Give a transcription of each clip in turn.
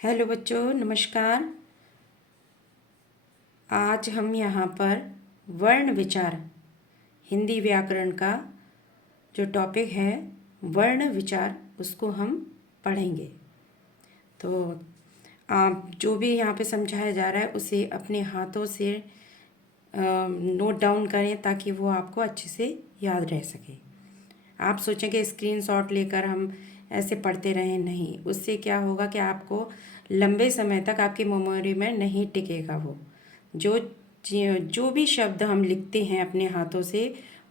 Hello बच्चों, नमस्कार। आज हम यहाँ पर वर्ण विचार हिंदी व्याकरण का जो टॉपिक है वर्ण विचार उसको हम पढ़ेंगे। तो आप जो भी यहाँ पे समझाया जा रहा है उसे अपने हाथों से नोट डाउन करें ताकि वो आपको अच्छे से याद रह सके। आप सोचेंगे स्क्रीनशॉट लेकर हम ऐसे पढ़ते रहें, नहीं। उससे क्या होगा कि आपको लंबे समय तक आपकी मेमोरी में नहीं टिकेगा। वो जो जो भी शब्द हम लिखते हैं अपने हाथों से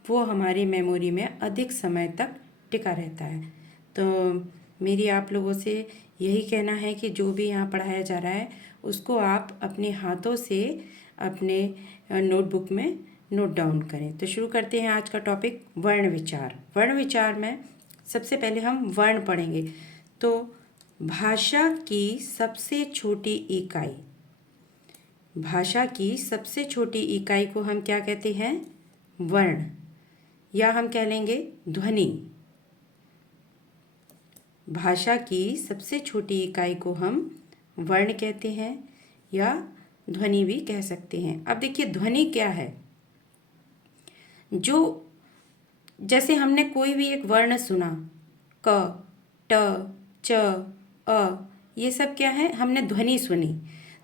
वो हमारी मेमोरी में अधिक समय तक टिका रहता है। तो मेरी आप लोगों से यही कहना है कि जो भी यहाँ पढ़ाया जा रहा है उसको आप अपने हाथों से अपने नोटबुक में नोट डाउन करें। तो शुरू करते हैं आज का टॉपिक वर्ण विचार। वर्ण विचार में सबसे पहले हम वर्ण पढ़ेंगे। तो भाषा की सबसे छोटी इकाई, भाषा की सबसे छोटी इकाई को हम क्या कहते हैं? वर्ण, या हम कह लेंगे ध्वनि। भाषा की सबसे छोटी इकाई को हम वर्ण कहते हैं या ध्वनि भी कह सकते हैं। अब देखिए ध्वनि क्या है। जो जैसे हमने कोई भी एक वर्ण सुना, क, ट, च, अ, ये सब क्या है? हमने ध्वनि सुनी।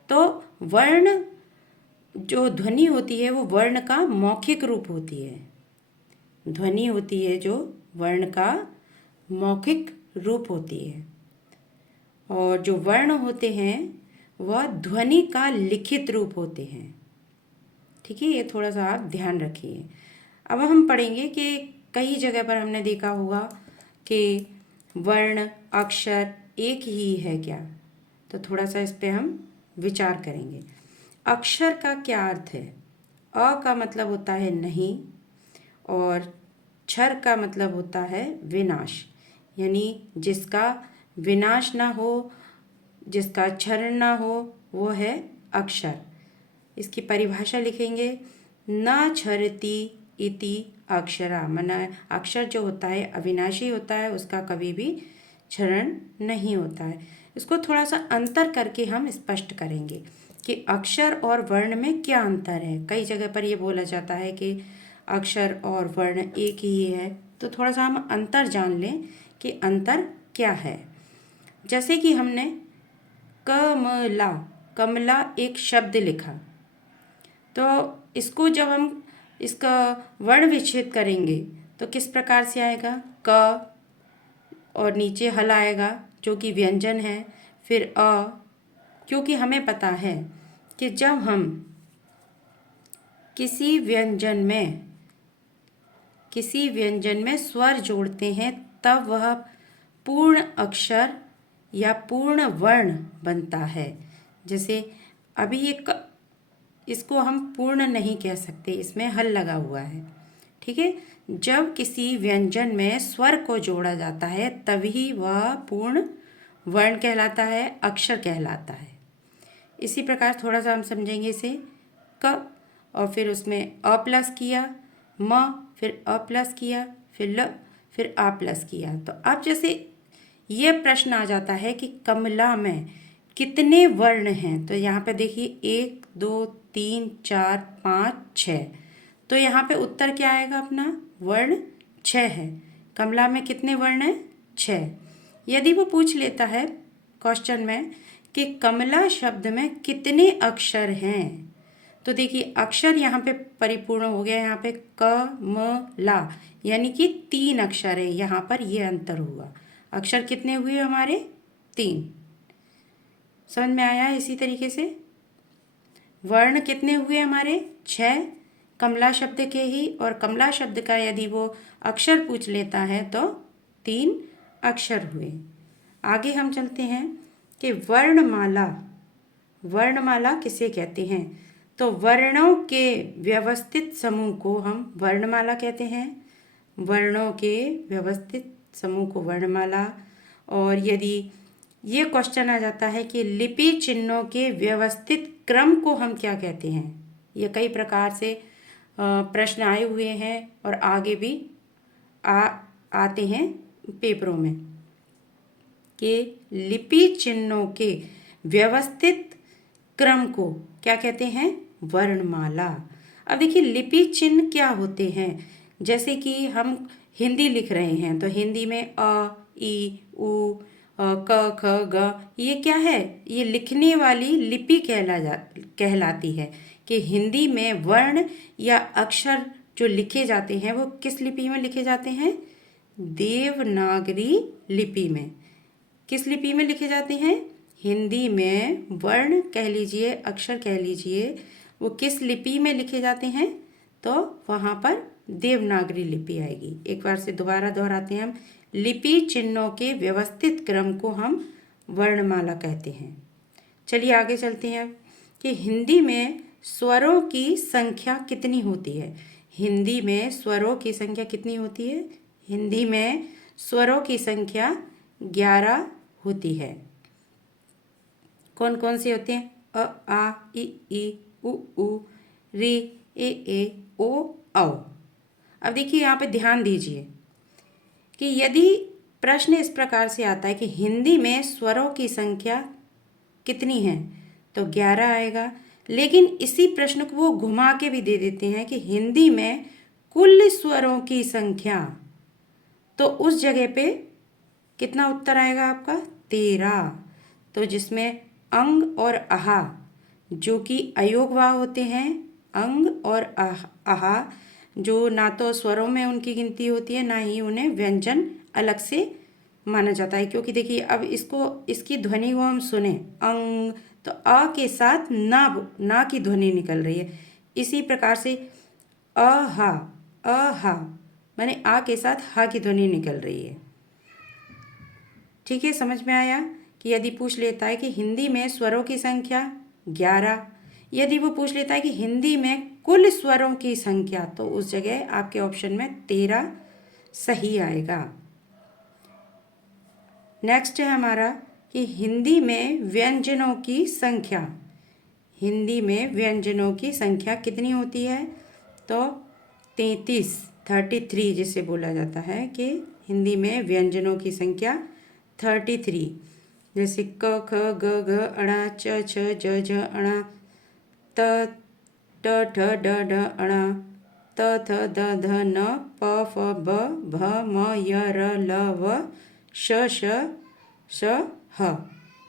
तो वर्ण, जो ध्वनि होती है वो वर्ण का मौखिक रूप होती है। ध्वनि होती है जो वर्ण का मौखिक रूप होती है, और जो वर्ण होते हैं वह ध्वनि का लिखित रूप होते हैं। ठीक है, ये थोड़ा सा आप ध्यान रखिए। अब हम पढ़ेंगे कि कई जगह पर हमने देखा होगा कि वर्ण अक्षर एक ही है क्या। तो थोड़ा सा इस पे हम विचार करेंगे। अक्षर का क्या अर्थ है? अ का मतलब होता है नहीं, और क्षर का मतलब होता है विनाश, यानी जिसका विनाश ना हो, जिसका क्षरण ना हो, वो है अक्षर। इसकी परिभाषा लिखेंगे, न क्षरति इति अक्षरा। माना अक्षर जो होता है अविनाशी होता है, उसका कभी भी क्षरण नहीं होता है। इसको थोड़ा सा अंतर करके हम स्पष्ट करेंगे कि अक्षर और वर्ण में क्या अंतर है। कई जगह पर ये बोला जाता है कि अक्षर और वर्ण एक ही है। तो थोड़ा सा हम अंतर जान लें कि अंतर क्या है। जैसे कि हमने कमला, कमला एक शब्द लिखा, तो इसको जब हम इसका वर्ण विच्छेद करेंगे तो किस प्रकार से आएगा? क और नीचे हल आएगा जो कि व्यंजन है, फिर अ, क्योंकि हमें पता है कि जब हम किसी व्यंजन में स्वर जोड़ते हैं तब वह पूर्ण अक्षर या पूर्ण वर्ण बनता है। जैसे अभी इसको हम पूर्ण नहीं कह सकते, इसमें हल लगा हुआ है। ठीक है, जब किसी व्यंजन में स्वर को जोड़ा जाता है तभी वह पूर्ण वर्ण कहलाता है, अक्षर कहलाता है। इसी प्रकार थोड़ा सा हम समझेंगे इसे। क और फिर उसमें अ प्लस किया, म फिर अ प्लस किया, फिर ल फिर आ प्लस किया। तो अब जैसे ये प्रश्न आ जाता है कि कमला में कितने वर्ण हैं, तो यहाँ पे देखिए 1 2 3 4 5 6। तो यहाँ पे उत्तर क्या आएगा अपना? वर्ण 6 है। कमला में कितने वर्ण हैं? 6। यदि वो पूछ लेता है क्वेश्चन में कि कमला शब्द में कितने अक्षर हैं, तो देखिए अक्षर यहाँ पे परिपूर्ण हो गया। यहाँ पे क म ला यानी कि 3 अक्षर है। यहाँ पर ये अंतर हुआ। अक्षर कितने हुए हमारे? 3। समझ में आया? इसी तरीके से वर्ण कितने हुए हमारे? 6 कमला शब्द के ही, और कमला शब्द का यदि वो अक्षर पूछ लेता है तो 3 अक्षर हुए। आगे हम चलते हैं कि वर्णमाला, वर्णमाला किसे कहते हैं? तो वर्णों के व्यवस्थित समूह को हम वर्णमाला कहते हैं। वर्णों के व्यवस्थित समूह को वर्णमाला। और यदि ये क्वेश्चन आ जाता है कि लिपि चिन्हों के व्यवस्थित क्रम को हम क्या कहते हैं? ये कई प्रकार से प्रश्न आए हुए हैं और आगे भी आते हैं पेपरों में कि लिपि चिन्हों के व्यवस्थित क्रम को क्या कहते हैं? वर्णमाला। अब देखिए लिपि चिन्ह क्या होते हैं। जैसे कि हम हिंदी लिख रहे हैं तो हिंदी में अ, ई, उ, क, ख, ग, ये क्या है? ये लिखने वाली लिपि कहलाती है। कि हिंदी में वर्ण या अक्षर जो लिखे जाते हैं वो किस लिपि में लिखे जाते हैं? देवनागरी लिपि में। किस लिपि में लिखे जाते हैं? हिंदी में वर्ण कह लीजिए, अक्षर कह लीजिए, वो किस लिपि में लिखे जाते हैं? तो वहाँ पर देवनागरी लिपि आएगी। एक बार से दोबारा दोहराते हैं हम। लिपि चिन्हों के व्यवस्थित क्रम को हम वर्णमाला कहते हैं। चलिए आगे चलते हैं अब कि हिंदी में स्वरों की संख्या कितनी होती है? हिंदी में स्वरों की संख्या कितनी होती है? हिंदी में स्वरों की संख्या 11 होती है। कौन कौन से होते हैं? अ, आ, ई, उ, रे, ए, ओ, औ। अब देखिए यहाँ पे ध्यान दीजिए कि यदि प्रश्न इस प्रकार से आता है कि हिंदी में स्वरों की संख्या कितनी है तो 11 आएगा। लेकिन इसी प्रश्न को वो घुमा के भी दे देते हैं कि हिंदी में कुल स्वरों की संख्या, तो उस जगह पे कितना उत्तर आएगा आपका? 13। तो जिसमें अंग और आहा जो कि अयोगवाह होते हैं, अंग और आहा जो ना तो स्वरों में उनकी गिनती होती है ना ही उन्हें व्यंजन अलग से माना जाता है। क्योंकि देखिए अब इसकी ध्वनि को हम सुने अंग, तो अ के साथ ना की ध्वनि निकल रही है। इसी प्रकार से अहा माने आ के साथ हा की ध्वनि निकल रही है। ठीक है, समझ में आया कि यदि पूछ लेता है कि हिंदी में स्वरों की संख्या 11, यदि वो पूछ लेता है कि हिंदी में कुल स्वरों की संख्या, तो उस जगह आपके ऑप्शन में 13 सही आएगा। नेक्स्ट है हमारा कि हिंदी में व्यंजनों की संख्या। हिंदी में व्यंजनों की संख्या कितनी होती है? तो 33 जिसे बोला जाता है कि हिंदी में व्यंजनों की संख्या 33। जैसे क, ख, ग, घ, अणा, च, छ, ज, झ, अणा, त, ट, ठ, ड, ढ, अणा, त, थ, द, ध, न, प, फ, ब, भ, म, य, र, ल, व, श, ह।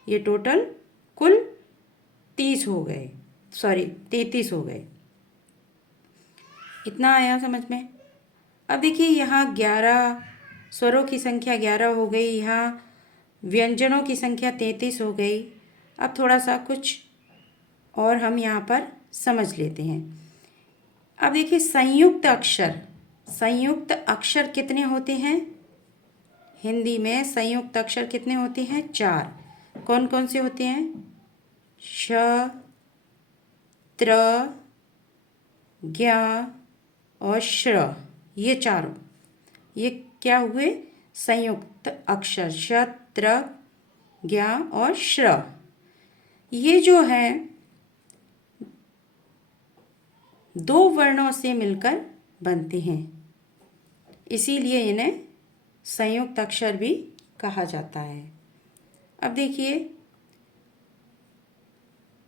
ये टोटल कुल 30 हो गए, सॉरी 33 हो गए। इतना आया समझ में? अब देखिए यहाँ 11 स्वरों की संख्या 11 हो गई, यहाँ व्यंजनों की संख्या 33 हो गई। अब थोड़ा सा कुछ और हम यहाँ पर समझ लेते हैं। अब देखिए संयुक्त अक्षर कितने होते हैं? हिंदी में संयुक्त अक्षर कितने होते हैं? 4। कौन कौन से होते हैं? श, त्र, ज्ञ और श्र। ये चारों, ये क्या हुए? संयुक्त अक्षर श, त्र, ज्ञ और श्र। ये जो है 2 वर्णों से मिलकर बनते हैं, इसीलिए इन्हें संयुक्त अक्षर भी कहा जाता है। अब देखिए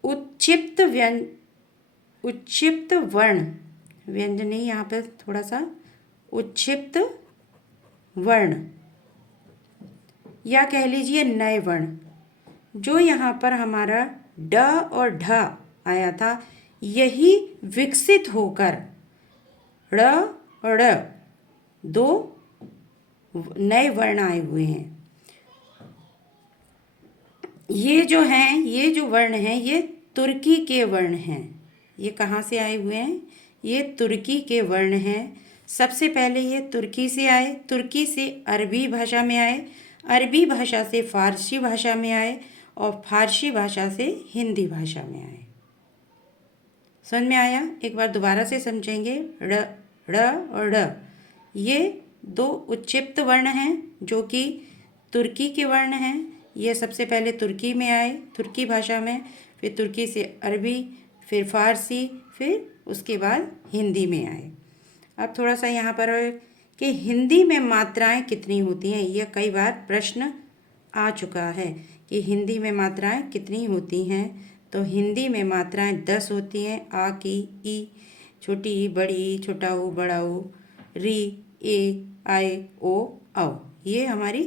उच्चिप्त वर्ण, व्यंजन नहीं, यहाँ पे थोड़ा सा उच्चिप्त वर्ण या कह लीजिए नए वर्ण, जो यहाँ पर हमारा ड और ढ आया था, यही विकसित होकर ड़ और ड़ 2 नए वर्ण आए हुए हैं। ये जो वर्ण हैं ये तुर्की के वर्ण हैं। ये कहाँ से आए हुए हैं? ये तुर्की के वर्ण हैं। सबसे पहले ये तुर्की से आए, तुर्की से अरबी भाषा में आए, अरबी भाषा से फारसी भाषा में आए और फारसी भाषा से हिंदी भाषा में आए। समझ में आया? एक बार दोबारा से समझेंगे। ड़ और ड़, ये 2 उच्चिप्त वर्ण हैं जो कि तुर्की के वर्ण हैं। ये सबसे पहले तुर्की में आए, तुर्की भाषा में, फिर तुर्की से अरबी, फिर फारसी, फिर उसके बाद हिंदी में आए। अब थोड़ा सा यहाँ पर कि हिंदी में मात्राएं कितनी होती हैं, यह कई बार प्रश्न आ चुका है कि हिंदी में मात्राएं कितनी होती हैं। तो हिंदी में मात्राएं 10 होती हैं। आ की, ई, छोटी ई, बड़ी ई, छोटा ऊ, बड़ा ऊ, री, ए, आए, ओ, औ। ये हमारी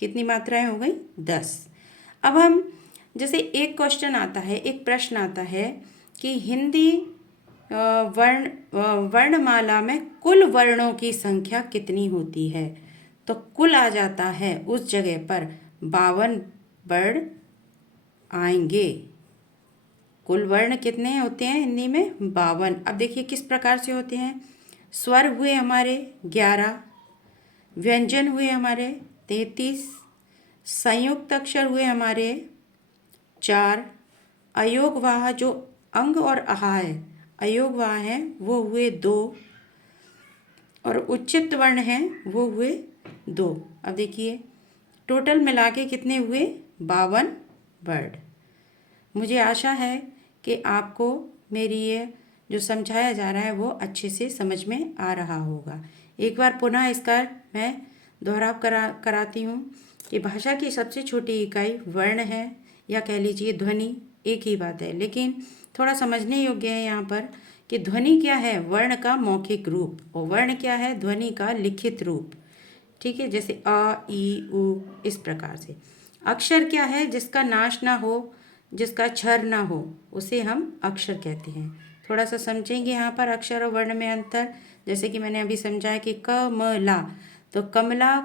कितनी मात्राएं हो गई? 10। अब हम जैसे एक क्वेश्चन आता है, एक प्रश्न आता है कि हिंदी वर्णमाला में कुल वर्णों की संख्या कितनी होती है। तो कुल आ जाता है उस जगह पर 52 वर्ण आएंगे। कुल वर्ण कितने होते हैं हिंदी में? 52। अब देखिए किस प्रकार से होते हैं। स्वर हुए हमारे 11, व्यंजन हुए हमारे 33, संयुक्त अक्षर हुए हमारे 4, अयोगवाह जो अंग और आहा है, अयोगवाह है वो हुए 2, और उच्चित वर्ण हैं वो हुए 2। अब देखिए टोटल मिला के कितने हुए? 52 वर्ड। मुझे आशा है कि आपको मेरी ये जो समझाया जा रहा है वो अच्छे से समझ में आ रहा होगा। एक बार पुनः इसका मैं दोहराव कराती हूँ कि भाषा की सबसे छोटी इकाई वर्ण है, या कह लीजिए ध्वनि, एक ही बात है, लेकिन थोड़ा समझने योग्य है यहाँ पर कि ध्वनि क्या है? वर्ण का मौखिक रूप, और वर्ण क्या है? ध्वनि का लिखित रूप। ठीक है, जैसे अ, ई, उ, इस प्रकार से। अक्षर क्या है? जिसका नाश ना हो, जिसका क्षर ना हो, उसे हम अक्षर कहते हैं। थोड़ा सा समझेंगे यहाँ पर अक्षर और वर्ण में अंतर। जैसे कि मैंने अभी समझाया कि कमला, तो कमला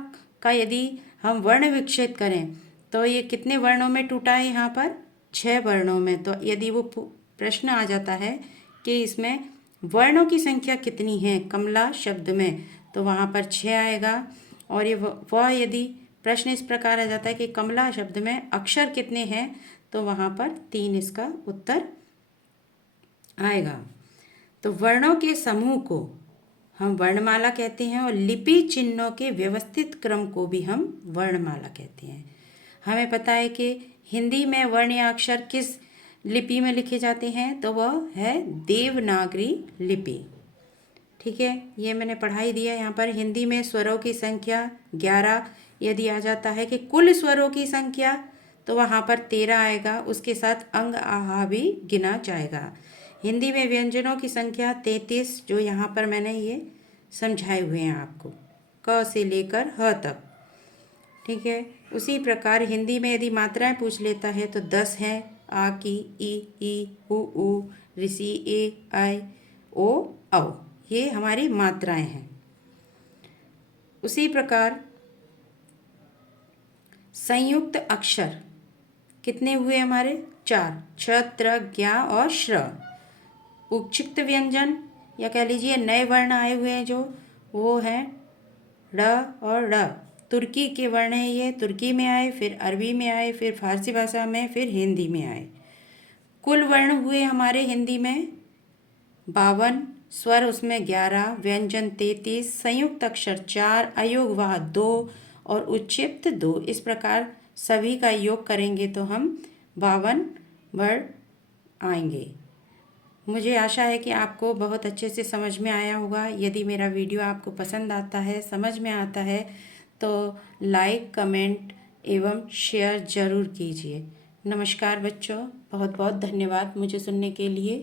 का यदि हम वर्ण विक्षेप करें तो ये कितने वर्णों में टूटा है? यहाँ पर 6 वर्णों में। तो यदि वो प्रश्न आ जाता है कि इसमें वर्णों की संख्या कितनी है कमला शब्द में, तो वहाँ पर 6 आएगा। और ये वह यदि प्रश्न इस प्रकार आ जाता है कि कमला शब्द में अक्षर कितने हैं, तो वहाँ पर 3 इसका उत्तर आएगा। तो वर्णों के समूह को हम वर्णमाला कहते हैं, और लिपि चिन्हों के व्यवस्थित क्रम को भी हम वर्णमाला कहते हैं। हमें पता है कि हिंदी में वर्ण या अक्षर किस लिपि में लिखे जाते हैं, तो वह है देवनागरी लिपि। ठीक है, ये मैंने पढ़ाई दिया। यहाँ पर हिंदी में स्वरों की संख्या 11 यदि आ जाता है कि कुल स्वरों की संख्या, तो वहाँ पर 13 आएगा, उसके साथ अंग आहा भी गिना जाएगा। हिंदी में व्यंजनों की संख्या 33, जो यहाँ पर मैंने ये समझाए हुए हैं आपको, क से लेकर ह तक। ठीक है, उसी प्रकार हिंदी में यदि मात्राएं पूछ लेता है तो 10 हैं। आ की, ई, उ, ऋषि, ए, आई, ओ, औ। ये हमारी मात्राएं हैं। उसी प्रकार संयुक्त अक्षर कितने हुए हमारे? 4, छ, त्र, ज्ञ और श्र। उपक्षिप्त व्यंजन या कह लीजिए नए वर्ण आए हुए हैं जो, वो हैं ड़ और ड़। तुर्की के वर्ण हैं ये, तुर्की में आए, फिर अरबी में आए, फिर फारसी भाषा में, फिर हिंदी में आए। कुल वर्ण हुए हमारे हिंदी में 52, स्वर उसमें 11, व्यंजन 33, संयुक्त अक्षर 4, अयोगवाह 2 और उच्चिप्त 2। इस प्रकार सभी का योग करेंगे तो हम 52 वर्ण आएंगे। मुझे आशा है कि आपको बहुत अच्छे से समझ में आया होगा। यदि मेरा वीडियो आपको पसंद आता है, समझ में आता है, तो लाइक, कमेंट एवं शेयर ज़रूर कीजिए। नमस्कार बच्चों, बहुत बहुत धन्यवाद मुझे सुनने के लिए।